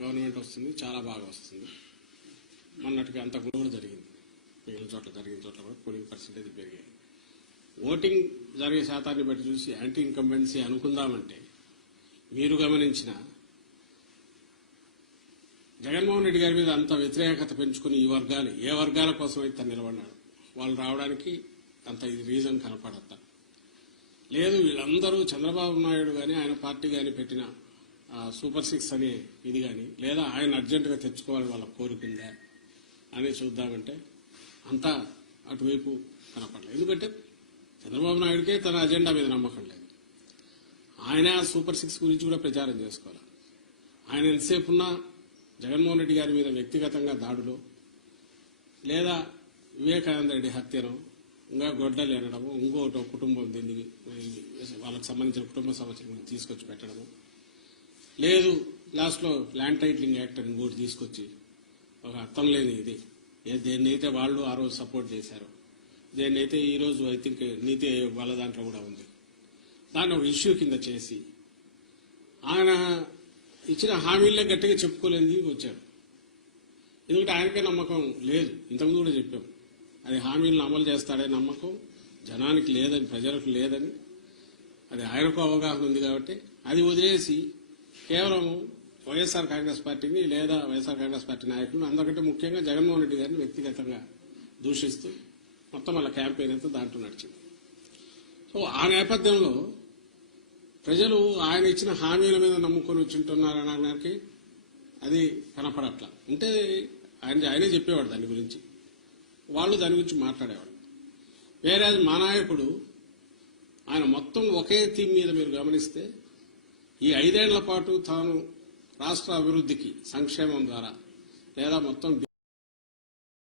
Government వస్తుంది చాలా బాగా వస్తుంది. మొన్నటికి అంత కూడా జరిగింది. మిగిలిన చోట్ల జరిగిన చోట్ల కూడా పోలింగ్ పర్సంటేజ్ పెరిగాయి. ఓటింగ్ జరిగే శాతాన్ని బట్టి చూసి యాంటీ ఇన్కంబెన్సీ అనుకుందామంటే మీరు గమనించిన జగన్మోహన్ రెడ్డి గారి మీద అంత వ్యతిరేకత పెంచుకుని ఈ వర్గాలు ఏ వర్గాల కోసం అయితే తను నిలబడినాడు వాళ్ళు రావడానికి అంత ఇది రీజన్ కనపడద్ద? లేదు వీళ్ళందరూ చంద్రబాబు నాయుడు కానీ ఆయన పార్టీ కానీ పెట్టిన సూపర్ సిక్స్ అని ఇది కానీ లేదా ఆయన అర్జెంటుగా తెచ్చుకోవాలి వాళ్ళ కోరుకుందా అని చూద్దామంటే అంతా అటువైపు కనపడలేదు. ఎందుకంటే చంద్రబాబు నాయుడికే తన అజెండా మీద నమ్మకం లేదు. ఆయన సూపర్ సిక్స్ గురించి కూడా ప్రచారం చేసుకోవాలి. ఆయన ఎంతసేపు ఉన్నా జగన్మోహన్ రెడ్డి గారి మీద వ్యక్తిగతంగా దాడులు లేదా వివేకానంద రెడ్డి హత్యను ఇంకా గొడ్డలు ఎనడము ఇంకోటో ఒక కుటుంబం దీన్ని వాళ్ళకి సంబంధించిన కుటుంబ సమస్యలు తీసుకొచ్చి పెట్టడము లేదు లాస్ట్లో ల్యాండ్ టైటిలింగ్ యాక్ట్ అని కూడా తీసుకొచ్చి ఒక అర్థం లేని ఇది. ఏ దేన్నైతే వాళ్ళు ఆ రోజు సపోర్ట్ చేశారు. దేన్నైతే ఈరోజు ఐ థింక్ నీతి వాళ్ళ దాంట్లో కూడా ఉంది. దాన్ని ఒక ఇష్యూ కింద చేసి ఆయన ఇచ్చిన హామీలే గట్టిగా చెప్పుకోలేని వచ్చాడు. ఎందుకంటే ఆయనకే నమ్మకం లేదు. ఇంతకుముందు కూడా చెప్పాం. అది హామీలను అమలు చేస్తాడే నమ్మకం జనానికి లేదని ప్రజలకు లేదని అది ఆయనకు అవగాహన ఉంది కాబట్టి అది వదిలేసి కేవలం వైఎస్ఆర్ కాంగ్రెస్ పార్టీని లేదా వైఎస్ఆర్ కాంగ్రెస్ పార్టీ నాయకులను అందరికంటే ముఖ్యంగా జగన్మోహన్ రెడ్డి గారిని వ్యక్తిగతంగా దూషిస్తూ మొత్తం వాళ్ళ క్యాంపెయిన్ అంతా దాంట్లో నడిచింది. సో ఆ నేపథ్యంలో ప్రజలు ఆయన ఇచ్చిన హామీల మీద నమ్ముకొని వచ్చింటున్నారు అనడానికి అది కనపడట్ల. ఉంటే ఆయన ఆయనే చెప్పేవాడు దాని గురించి. వాళ్ళు దాని గురించి మాట్లాడేవాడు వేరే మా నాయకుడు ఆయన మొత్తం ఒకే థీమ్ మీద మీరు గమనిస్తే ఈ ఐదేళ్ళ పాటు తాను రాష్ట్ర అభివృద్ధికి సంక్షేమం ద్వారా లేదా మొత్తం